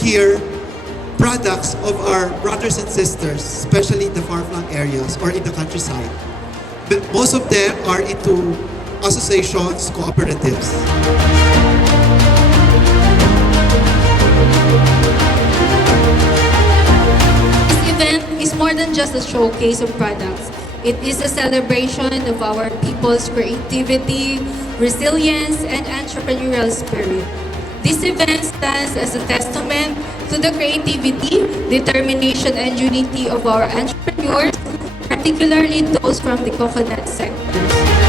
hear products of our brothers and sisters, especially in the far-flung areas or in the countryside. But most of them are into associations, cooperatives. This event is more than just a showcase of products. It is a celebration of our people's creativity, resilience, and entrepreneurial spirit. This event stands as a testament to the creativity, determination, and unity of our entrepreneurs, particularly those from the coconut sector.